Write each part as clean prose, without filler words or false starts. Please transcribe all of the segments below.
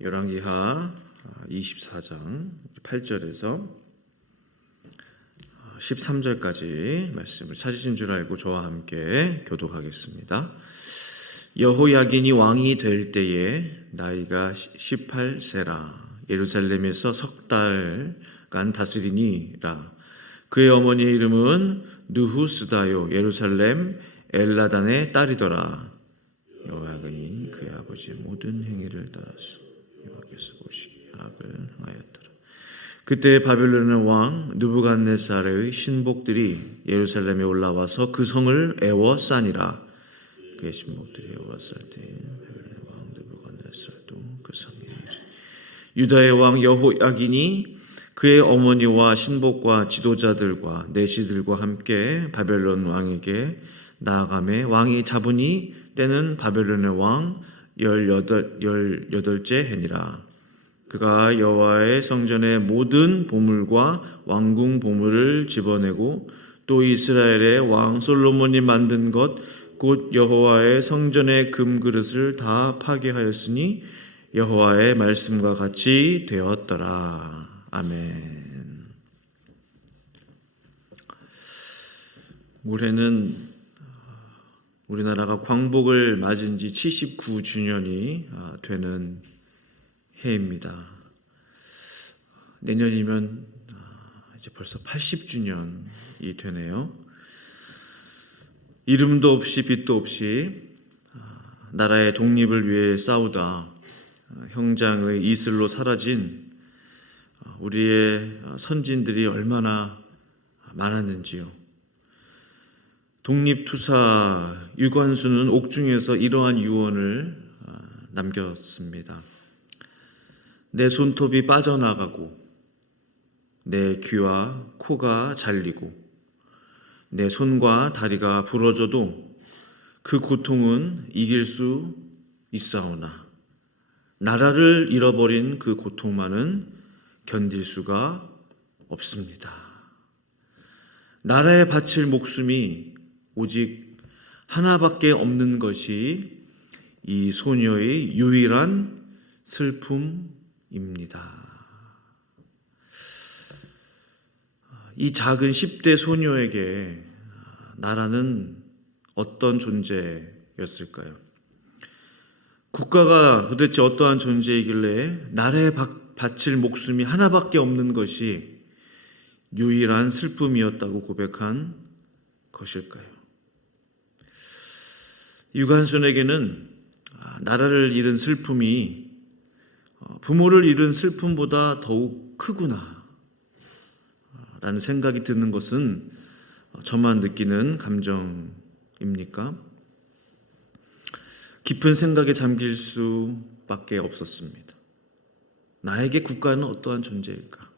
열왕기하 24장 8절에서 13절까지 말씀을 찾으신 줄 알고 저와 함께 교독하겠습니다. 여호야긴이 왕이 될 때에 나이가 18세라. 예루살렘에서 석 달간 다스리니라. 그의 어머니의 이름은 느후스다요 예루살렘 엘라단의 딸이더라. 여호야긴이 그의 아버지의 모든 행위를 따라서 여호와께서 보시기에 악을 행하였더라. 그때 바벨론의 왕 느부갓네살의 신복들이 예루살렘에 올라와서 그 성을 애워싸니라. 그의 신복들이 애워쌀 때 바벨론의 왕 느부갓네살도 그 성에 이르니 유다의 왕 여호야긴이 그의 어머니와 신복과 지도자들과 내시들과 함께 바벨론 왕에게 나아가매 왕이 잡으니 때는 바벨론의 왕 18째 해니라. 그가 여호와의 성전의 모든 보물과 왕궁 보물을 집어내고 또 이스라엘의 왕 솔로몬이 만든 것 곧 여호와의 성전의 금그릇을 다 파괴하였으니 여호와의 말씀과 같이 되었더라. 아멘. 올해는 우리나라가 광복을 맞은 지 79주년이 되는 해입니다. 내년이면 이제 벌써 80주년이 되네요. 이름도 없이 빛도 없이 나라의 독립을 위해 싸우다 형장의 이슬로 사라진 우리의 선진들이 얼마나 많았는지요. 독립투사 유관순은 옥중에서 이러한 유언을 남겼습니다. 내 손톱이 빠져나가고 내 귀와 코가 잘리고 내 손과 다리가 부러져도 그 고통은 이길 수 있사오나 나라를 잃어버린 그 고통만은 견딜 수가 없습니다. 나라에 바칠 목숨이 오직 하나밖에 없는 것이 이 소녀의 유일한 슬픔입니다. 이 작은 10대 소녀에게 나라는 어떤 존재였을까요? 국가가 도대체 어떠한 존재이길래 나라에 바칠 목숨이 하나밖에 없는 것이 유일한 슬픔이었다고 고백한 것일까요? 유관순에게는 나라를 잃은 슬픔이 부모를 잃은 슬픔보다 더욱 크구나 라는 생각이 드는 것은 저만 느끼는 감정입니까? 깊은 생각에 잠길 수밖에 없었습니다. 나에게 국가는 어떠한 존재일까?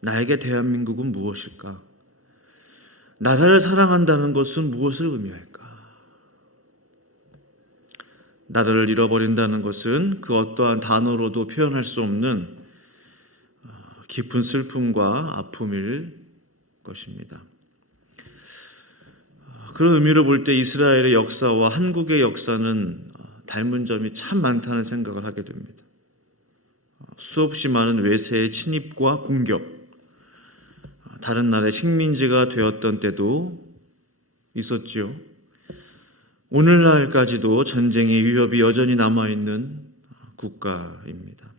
나에게 대한민국은 무엇일까? 나라를 사랑한다는 것은 무엇을 의미할까? 나라를 잃어버린다는 것은 그 어떠한 단어로도 표현할 수 없는 깊은 슬픔과 아픔일 것입니다. 그런 의미로 볼 때 이스라엘의 역사와 한국의 역사는 닮은 점이 참 많다는 생각을 하게 됩니다. 수없이 많은 외세의 침입과 공격, 다른 나라의 식민지가 되었던 때도 있었지요. 오늘날까지도 전쟁의 위협이 여전히 남아있는 국가입니다.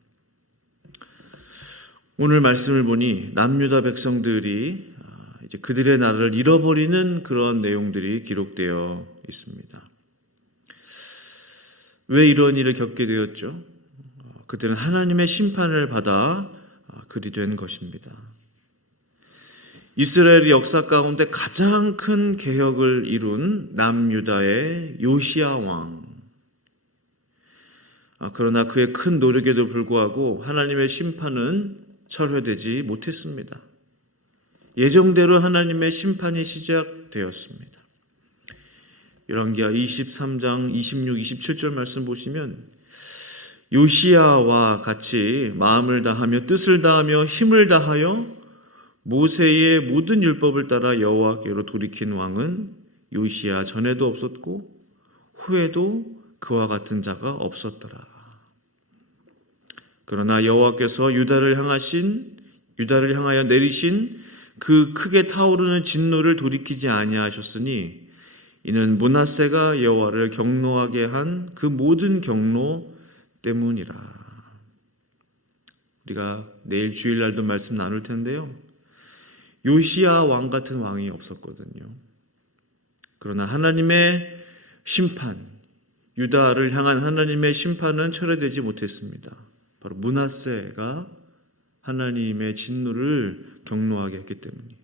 오늘 말씀을 보니 남유다 백성들이 이제 그들의 나라를 잃어버리는 그런 내용들이 기록되어 있습니다. 왜 이런 일을 겪게 되었죠? 그들은 하나님의 심판을 받아 그리 된 것입니다. 이스라엘의 역사 가운데 가장 큰 개혁을 이룬 남유다의 요시야 왕. 그러나 그의 큰 노력에도 불구하고 하나님의 심판은 철회되지 못했습니다. 예정대로 하나님의 심판이 시작되었습니다. 열왕기하 23장 26, 27절 말씀 보시면 요시야와 같이 마음을 다하며 뜻을 다하며 힘을 다하여 모세의 모든 율법을 따라 여호와께로 돌이킨 왕은 요시야 전에도 없었고 후에도 그와 같은 자가 없었더라. 그러나 여호와께서 유다를 향하여 내리신 그 크게 타오르는 진노를 돌이키지 아니하셨으니 이는 므낫세가 여호와를 경노하게 한 그 모든 경로 때문이라. 우리가 내일 주일날도 말씀 나눌 텐데요. 요시야 왕 같은 왕이 없었거든요. 그러나 하나님의 심판, 유다를 향한 하나님의 심판은 철회되지 못했습니다. 바로 므낫세가 하나님의 진노를 경노하게 했기 때문이에요.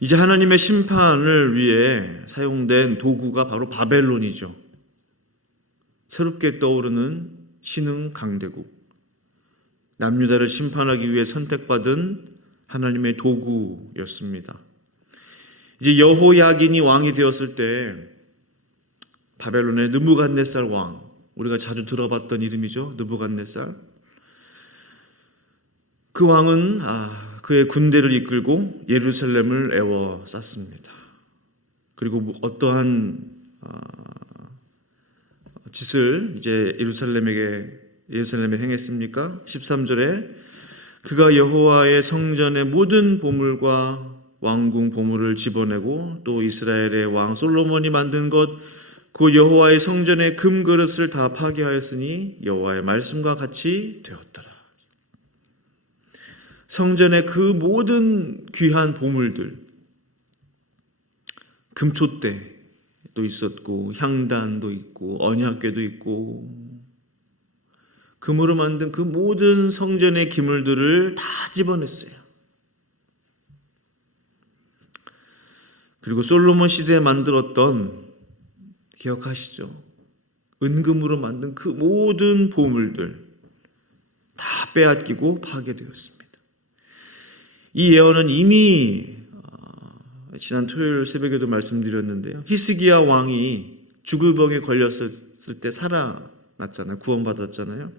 이제 하나님의 심판을 위해 사용된 도구가 바로 바벨론이죠. 새롭게 떠오르는 신흥 강대국, 남유다를 심판하기 위해 선택받은 하나님의 도구였습니다. 이제 여호야긴이 왕이 되었을 때 바벨론의 느부갓네살 왕, 우리가 자주 들어봤던 이름이죠. 느부갓네살. 그 왕은 그의 군대를 이끌고 예루살렘을 에워쌌습니다. 그리고 어떠한 짓을 이제 예루살렘에 행했습니까? 13절에 그가 여호와의 성전의 모든 보물과 왕궁 보물을 집어내고 또 이스라엘의 왕 솔로몬이 만든 것 그 여호와의 성전의 금 그릇을 다 파괴하였으니 여호와의 말씀과 같이 되었더라. 성전의 그 모든 귀한 보물들, 금촛대도 있었고 향단도 있고 언약궤도 있고 금으로 만든 그 모든 성전의 기물들을 다 집어냈어요. 그리고 솔로몬 시대에 만들었던, 기억하시죠? 은금으로 만든 그 모든 보물들 다 빼앗기고 파괴되었습니다. 이 예언은 이미 지난 토요일 새벽에도 말씀드렸는데요. 히스기야 왕이 죽을 병에 걸렸을 때 살아났잖아요. 구원받았잖아요.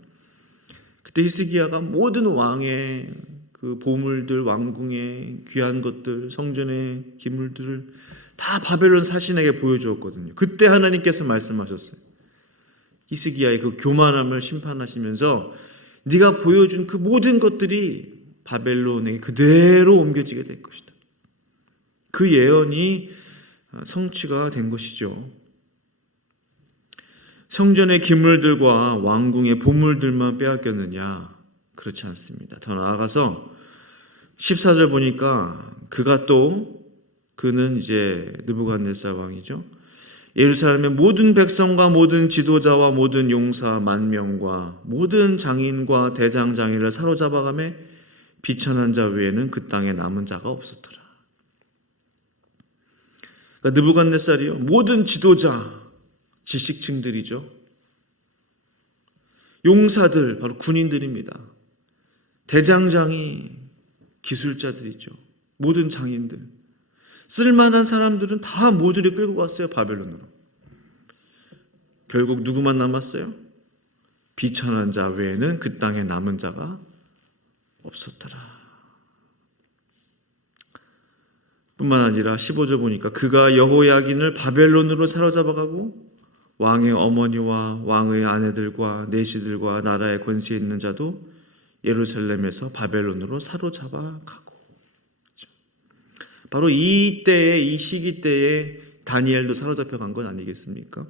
그때 히스기야가 모든 왕의 그 보물들, 왕궁의 귀한 것들, 성전의 기물들을 다 바벨론 사신에게 보여주었거든요. 그때 하나님께서 말씀하셨어요. 히스기야의 그 교만함을 심판하시면서 네가 보여준 그 모든 것들이 바벨론에게 그대로 옮겨지게 될 것이다. 그 예언이 성취가 된 것이죠. 성전의 기물들과 왕궁의 보물들만 빼앗겼느냐? 그렇지 않습니다. 더 나아가서 14절 보니까 그는 이제 느부갓네살 왕이죠. 예루살렘의 모든 백성과 모든 지도자와 모든 용사 만명과 모든 장인과 대장장이를 사로잡아가며 비천한 자 외에는 그 땅에 남은 자가 없었더라. 그러니까 느부갓네살이요, 모든 지도자, 지식층들이죠. 용사들, 바로 군인들입니다. 대장장이, 기술자들이죠. 모든 장인들, 쓸만한 사람들은 다 모조리 끌고 갔어요. 바벨론으로. 결국 누구만 남았어요? 비천한 자 외에는 그 땅에 남은 자가 없었더라. 뿐만 아니라 15절 보니까 그가 여호야긴을 바벨론으로 사로잡아가고 왕의 어머니와 왕의 아내들과 내시들과 나라의 권세에 있는 자도 예루살렘에서 바벨론으로 사로잡아 가고. 바로 이 시기 때에 다니엘도 사로잡혀 간 건 아니겠습니까?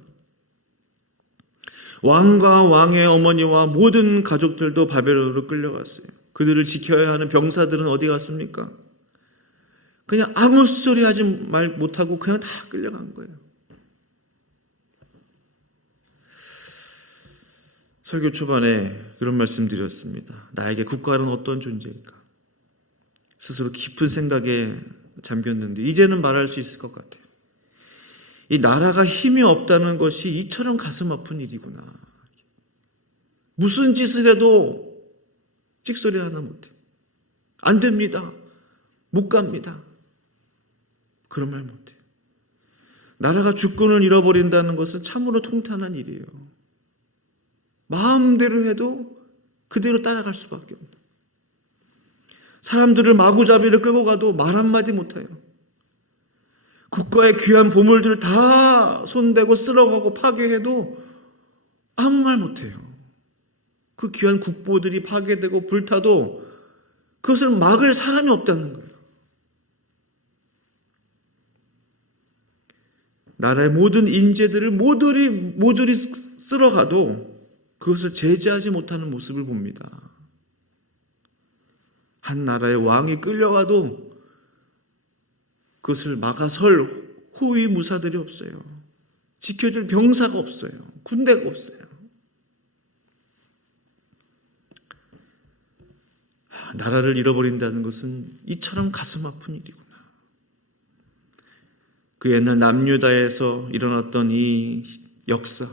왕과 왕의 어머니와 모든 가족들도 바벨론으로 끌려갔어요. 그들을 지켜야 하는 병사들은 어디 갔습니까? 그냥 아무 소리 하지 못하고 그냥 다 끌려간 거예요. 설교 초반에 그런 말씀 드렸습니다. 나에게 국가는 어떤 존재일까? 스스로 깊은 생각에 잠겼는데 이제는 말할 수 있을 것 같아요. 이 나라가 힘이 없다는 것이 이처럼 가슴 아픈 일이구나. 무슨 짓을 해도 찍소리 하나 못해. 안 됩니다. 못 갑니다. 그런 말 못해요. 나라가 주권을 잃어버린다는 것은 참으로 통탄한 일이에요. 마음대로 해도 그대로 따라갈 수밖에 없다. 사람들을 마구잡이를 끌고 가도 말 한마디 못해요. 국가의 귀한 보물들을 다 손대고 쓸어가고 파괴해도 아무 말 못해요. 그 귀한 국보들이 파괴되고 불타도 그것을 막을 사람이 없다는 거예요. 나라의 모든 인재들을 모조리 쓸어가도 그것을 제재하지 못하는 모습을 봅니다. 한 나라의 왕이 끌려가도 그것을 막아설 호위 무사들이 없어요. 지켜줄 병사가 없어요. 군대가 없어요. 나라를 잃어버린다는 것은 이처럼 가슴 아픈 일이구나. 그 옛날 남유다에서 일어났던 이 역사,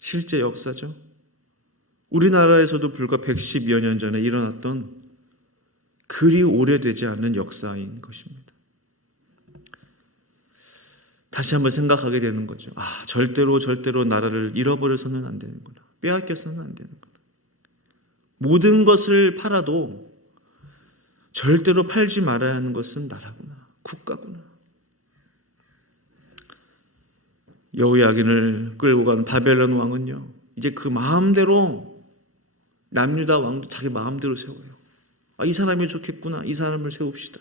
실제 역사죠. 우리나라에서도 불과 110여 년 전에 일어났던 그리 오래되지 않은 역사인 것입니다. 다시 한번 생각하게 되는 거죠. 절대로 나라를 잃어버려서는 안 되는구나. 빼앗겨서는 안 되는구나. 모든 것을 팔아도 절대로 팔지 말아야 하는 것은 나라구나. 국가구나. 여호야긴을 끌고 간 바벨론 왕은요, 이제 그 마음대로 남유다 왕도 자기 마음대로 세워요. 이 사람이 좋겠구나. 이 사람을 세웁시다.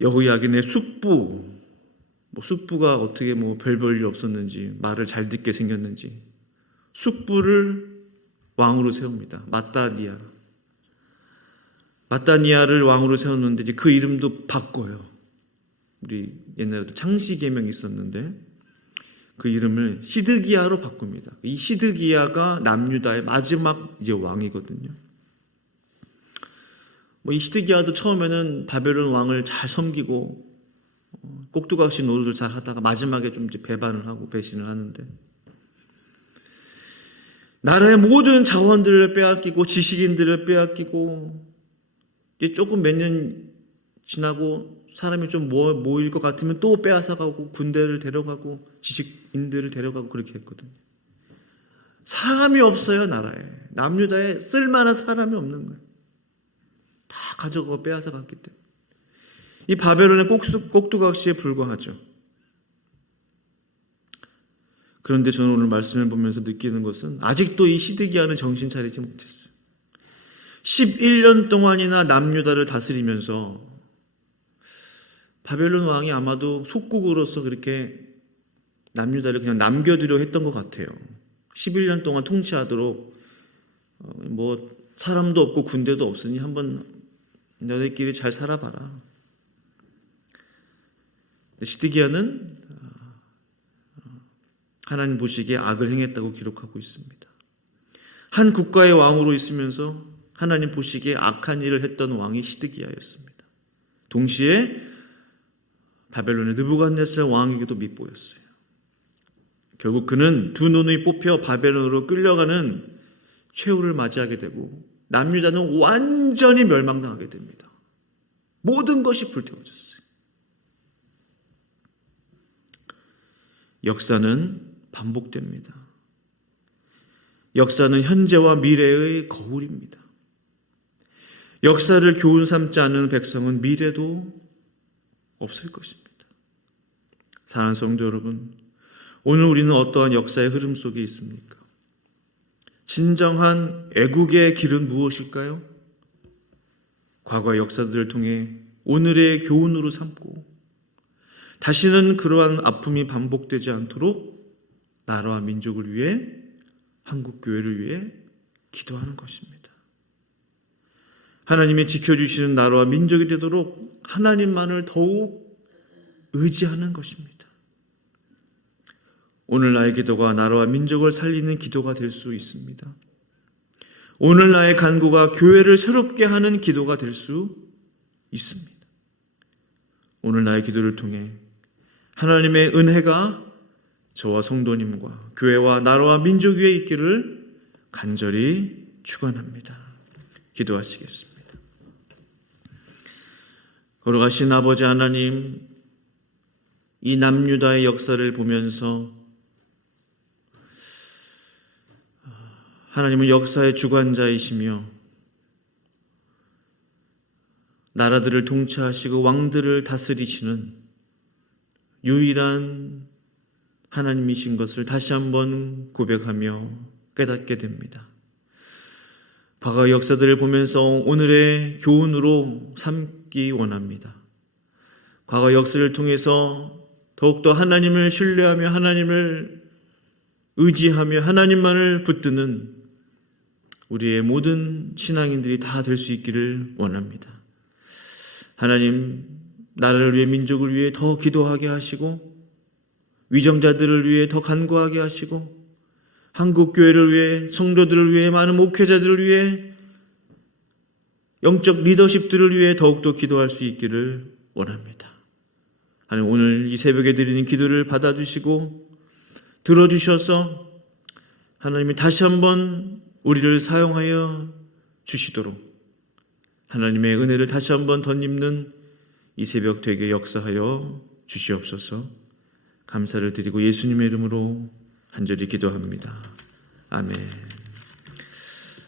여호야긴의 숙부가 어떻게 별별 일 없었는지, 말을 잘 듣게 생겼는지 숙부를 왕으로 세웁니다. 마따니아를 왕으로 세웠는데 이제 그 이름도 바꿔요. 우리 옛날에도 창시계명이 있었는데 그 이름을 시드기야로 바꿉니다. 이 시드기야가 남유다의 마지막 이제 왕이거든요. 이 시드기야도 처음에는 바벨론 왕을 잘 섬기고 꼭두각시 노릇을 잘 하다가 마지막에 좀 이제 배반을 하고 배신을 하는데, 나라의 모든 자원들을 빼앗기고 지식인들을 빼앗기고, 이제 조금 몇 년 지나고 사람이 좀 모일 것 같으면 또 빼앗아가고 군대를 데려가고 지식인들을 데려가고 그렇게 했거든요. 사람이 없어요. 나라에, 남유다에 쓸만한 사람이 없는 거예요. 다 가져가고 빼앗아갔기 때문에 이 바벨론의 꼭두각시에 불과하죠. 그런데 저는 오늘 말씀을 보면서 느끼는 것은 아직도 이 시드기야는 정신 차리지 못했어요. 11년 동안이나 남유다를 다스리면서 바벨론 왕이 아마도 속국으로서 그렇게 남유다를 그냥 남겨두려 했던 것 같아요. 11년 동안 통치하도록 사람도 없고 군대도 없으니 한번 너네끼리 잘 살아봐라. 시드기야는 하나님 보시기에 악을 행했다고 기록하고 있습니다. 한 국가의 왕으로 있으면서 하나님 보시기에 악한 일을 했던 왕이 시드기야였습니다. 동시에 바벨론의 느부갓네살 왕에게도 밉보였어요. 결국 그는 두 눈이 뽑혀 바벨론으로 끌려가는 최후를 맞이하게 되고 남유다는 완전히 멸망당하게 됩니다. 모든 것이 불태워졌어요. 역사는 반복됩니다. 역사는 현재와 미래의 거울입니다. 역사를 교훈 삼지 않는 백성은 미래도 없을 것입니다. 사랑하는 성도 여러분, 오늘 우리는 어떠한 역사의 흐름 속에 있습니까? 진정한 애국의 길은 무엇일까요? 과거의 역사들을 통해 오늘의 교훈으로 삼고 다시는 그러한 아픔이 반복되지 않도록 나라와 민족을 위해, 한국교회를 위해 기도하는 것입니다. 하나님이 지켜주시는 나라와 민족이 되도록 하나님만을 더욱 의지하는 것입니다. 오늘 나의 기도가 나라와 민족을 살리는 기도가 될 수 있습니다. 오늘 나의 간구가 교회를 새롭게 하는 기도가 될 수 있습니다. 오늘 나의 기도를 통해 하나님의 은혜가 저와 성도님과 교회와 나라와 민족 위에 있기를 간절히 축원합니다. 기도하시겠습니다. 걸어가신 아버지 하나님, 이 남유다의 역사를 보면서 하나님은 역사의 주관자이시며 나라들을 통치하시고 왕들을 다스리시는 유일한 하나님이신 것을 다시 한번 고백하며 깨닫게 됩니다. 과거 역사들을 보면서 오늘의 교훈으로 삼기 원합니다. 과거 역사를 통해서 더욱더 하나님을 신뢰하며 하나님을 의지하며 하나님만을 붙드는 우리의 모든 신앙인들이 다 될 수 있기를 원합니다. 하나님, 나라를 위해 민족을 위해 더 기도하게 하시고 위정자들을 위해 더 간구하게 하시고 한국교회를 위해 성도들을 위해 많은 목회자들을 위해 영적 리더십들을 위해 더욱더 기도할 수 있기를 원합니다. 하나님, 오늘 이 새벽에 드리는 기도를 받아주시고 들어주셔서 하나님이 다시 한번 우리를 사용하여 주시도록 하나님의 은혜를 다시 한번 덧입는 이 새벽 되게 역사하여 주시옵소서. 감사를 드리고 예수님의 이름으로 간절히 기도합니다. 아멘.